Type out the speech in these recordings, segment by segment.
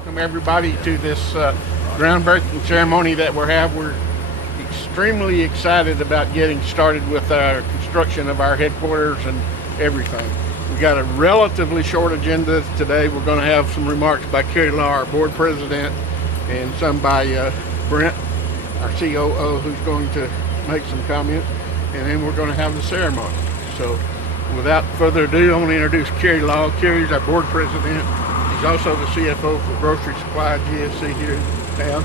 welcome everybody to this groundbreaking ceremony that we're extremely excited about getting started with our construction of our headquarters and everything. We got a relatively short agenda today. We're going to have some remarks by Kerry Law, our board president, and some by Brent, our COO, who's going to make some comments, and then we're going to have the ceremony. So without further ado, I want to introduce Kerry Law. Kerry's our board president. He's also the CFO for Grocery Supply GSC here in town,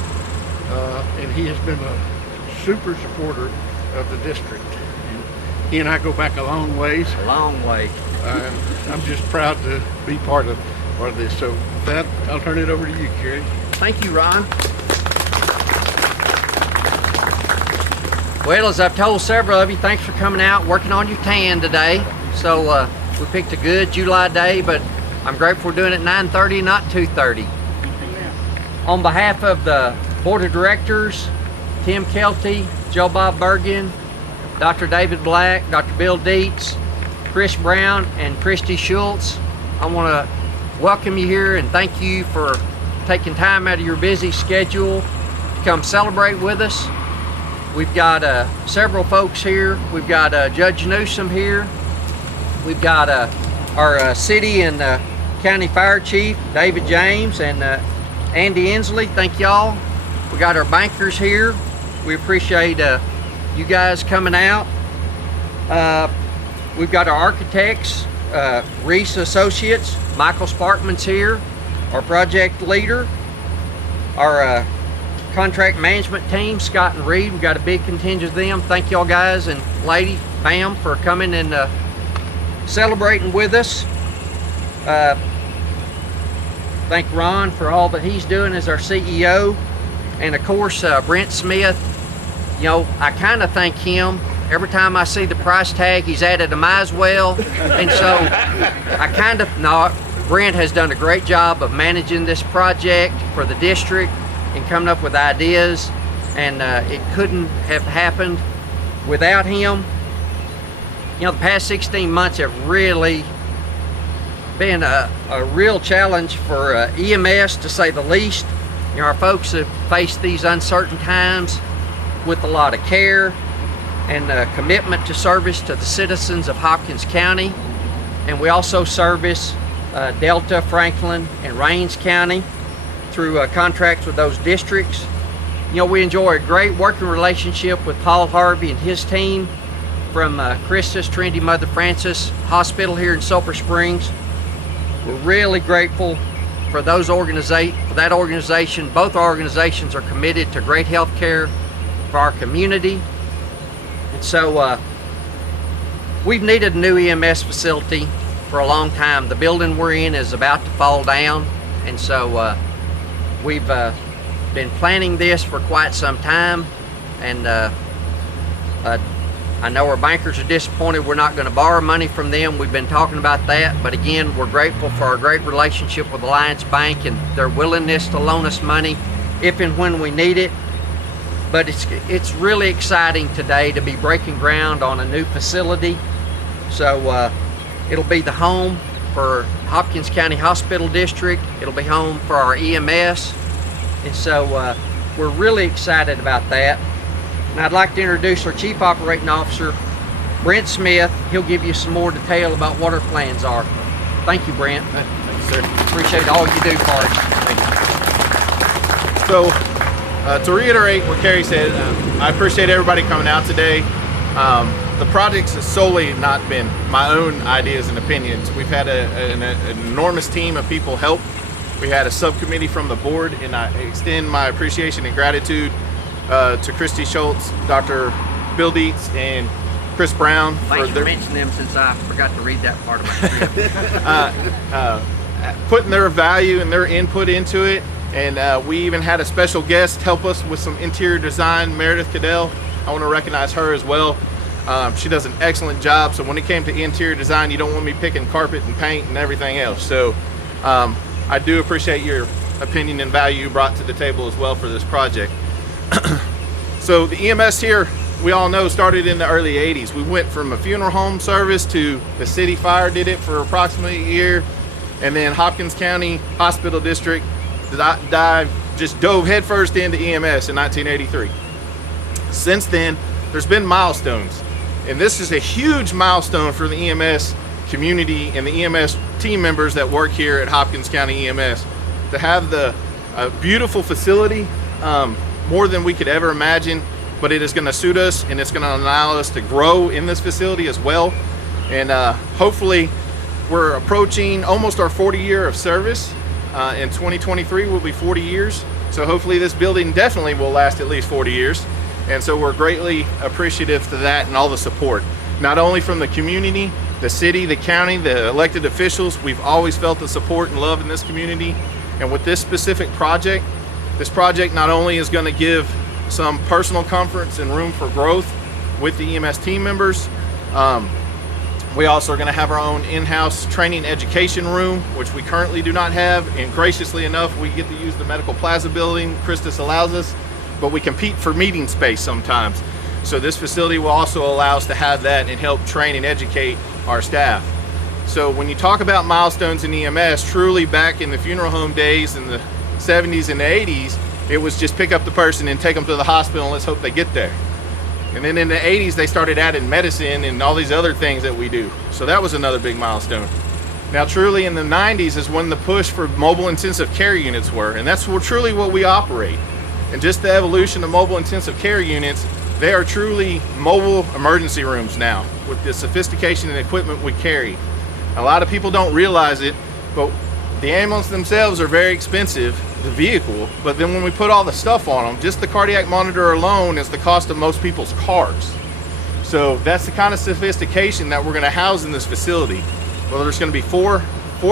and he has been a super supporter of the district. And he and I go back a long ways. A long way. I'm just proud to be part of this. So with that, I'll turn it over to you, Kerry. Thank you, Ron. Well, as I've told several of you, thanks for coming out, working on your tan today. So we picked a good July day, but I'm grateful we're doing it at 9:30, not 2:30. On behalf of the board of directors, Tim Kelty, Joe Bob Bergen, Dr. David Black, Dr. Bill Dietz, Chris Brown, and Christy Schultz, I want to welcome you here and thank you for taking time out of your busy schedule to come celebrate with us. We've got several folks here. We've got Judge Newsom here. We've got our city and county fire chief, David James, and Andy Inslee. Thank y'all. We got our bankers here. We appreciate you guys coming out. We've got our architects, Reese Associates. Michael Sparkman's here, our project leader. Our contract management team, Scott and Reed. We've got a big contingent of them. Thank y'all guys and lady, fam, for coming and celebrating with us. Thank Ron for all that he's doing as our CEO. And of course, Brent Smith, you know, I kind of thank him. Every time I see the price tag, he's added a might as well. And so I kind of, no, Brent has done a great job of managing this project for the district and coming up with ideas. And it couldn't have happened without him. You know, the past 16 months have really been a real challenge for EMS, to say the least. You know, our folks have faced these uncertain times with a lot of care and commitment to service to the citizens of Hopkins County. And we also service Delta, Franklin, and Rains County through contracts with those districts. You know, we enjoy a great working relationship with Paul Harvey and his team from Christus Trinity Mother Frances Hospital here in Sulphur Springs. We're really grateful for that organization. Both organizations are committed to great health care for our community. And so we've needed a new EMS facility for a long time. The building we're in is about to fall down, and so we've been planning this for quite some time. And I know our bankers are disappointed we're not going to borrow money from them. We've been talking about that, but again, we're grateful for our great relationship with Alliance Bank and their willingness to loan us money if and when we need it. But it's really exciting today to be breaking ground on a new facility. So it'll be the home for Hopkins County Hospital District. It'll be home for our EMS. And so we're really excited about that. And I'd like to introduce our Chief Operating Officer, Brent Smith. He'll give you some more detail about what our plans are. Thank you, Brent. Thanks, sir. Appreciate all you do for us. Thank you. So, to reiterate what Kerry said, I appreciate everybody coming out today. The project has solely not been my own ideas and opinions. We've had an enormous team of people help. We had a subcommittee from the board, and I extend my appreciation and gratitude to Christy Schultz, Dr. Bill Dietz, and Chris Brown. Thanks for mentioning them, since I forgot to read that part of my script. Putting their value and their input into it. And we even had a special guest help us with some interior design, Meredith Cadell. I want to recognize her as well. She does an excellent job. So when it came to interior design, you don't want me picking carpet and paint and everything else. So I do appreciate your opinion and value you brought to the table as well for this project. So the EMS here, we all know, started in the early 80s. We went from a funeral home service to the city fire did it for approximately a year, and then Hopkins County Hospital District just dove headfirst into EMS in 1983. Since then, there's been milestones, and this is a huge milestone for the EMS community and the EMS team members that work here at Hopkins County EMS. To have a beautiful facility, more than we could ever imagine, but it is going to suit us, and it's going to allow us to grow in this facility as well. And hopefully we're approaching almost our 40 year of service. In 2023 will be 40 years. So hopefully this building definitely will last at least 40 years. And so we're greatly appreciative to that and all the support, not only from the community, the city, the county, the elected officials. We've always felt the support and love in this community. And with this specific project, this project not only is going to give some personal comforts and room for growth with the EMS team members, we also are going to have our own in-house training education room, which we currently do not have. And graciously enough, we get to use the Medical Plaza building. Christus allows us, but we compete for meeting space sometimes. So this facility will also allow us to have that and help train and educate our staff. So when you talk about milestones in EMS, truly back in the funeral home days in the 70s and the 80s, it was just pick up the person and take them to the hospital and let's hope they get there. And then in the 80s, they started adding medicine and all these other things that we do. So that was another big milestone. Now, truly in the 90s is when the push for mobile intensive care units were, and that's truly what we operate. And just the evolution of mobile intensive care units, they are truly mobile emergency rooms now with the sophistication and equipment we carry. A lot of people don't realize it, but the ambulance themselves are very expensive, the vehicle, but then when we put all the stuff on them, just the cardiac monitor alone is the cost of most people's cars. So that's the kind of sophistication that we're going to house in this facility. Well, there's going to be four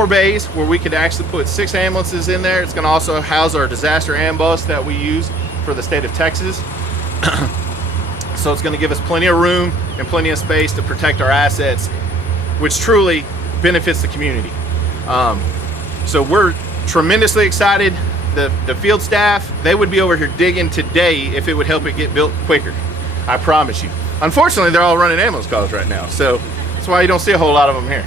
bays where we could actually put 6 ambulances in there. It's going to also house our disaster ambulance that we use for the state of Texas. So it's going to give us plenty of room and plenty of space to protect our assets, which truly benefits the community. So we're tremendously excited. The field staff, they would be over here digging today if it would help it get built quicker. I promise you. Unfortunately, they're all running ambulance calls right now, so that's why you don't see a whole lot of them here.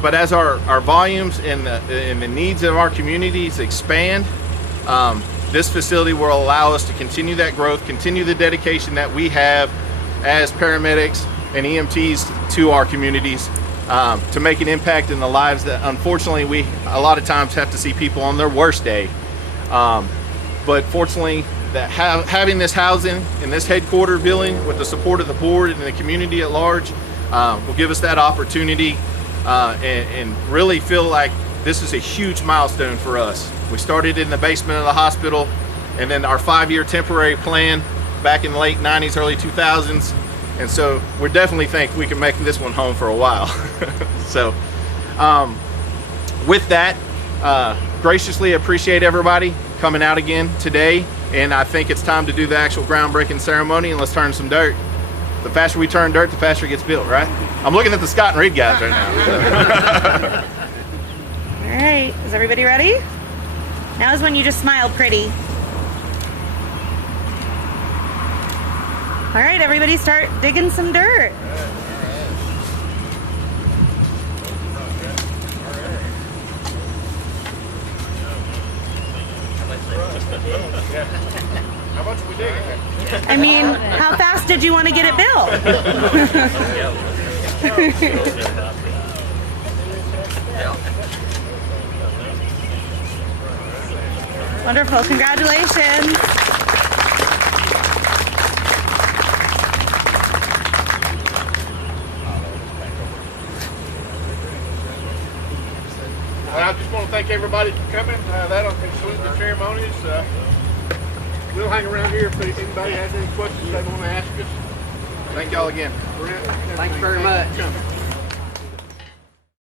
But as our volumes and the needs of our communities expand, this facility will allow us to continue that growth, continue the dedication that we have as paramedics and EMTs to our communities, to make an impact in the lives that unfortunately we a lot of times have to see people on their worst day. But fortunately, that having this housing in this headquarter building with the support of the board and the community at large will give us that opportunity and really feel like this is a huge milestone for us. We started in the basement of the hospital, and then our 5-year temporary plan back in the late 90s, early 2000s. And so we definitely think we can make this one home for a while. So with that, graciously appreciate everybody coming out again today. And I think it's time to do the actual groundbreaking ceremony, and let's turn some dirt. The faster we turn dirt, the faster it gets built, right? I'm looking at the Scott and Reed guys right now. All right, is everybody ready? Now is when you just smile pretty. All right, everybody start digging some dirt. How much are we digging? I mean, how fast did you want to get it built? Wonderful, congratulations. I just want to thank everybody for coming. That'll conclude the ceremonies. We'll hang around here if anybody has any questions they want to ask us. Thank y'all again. Thanks very much.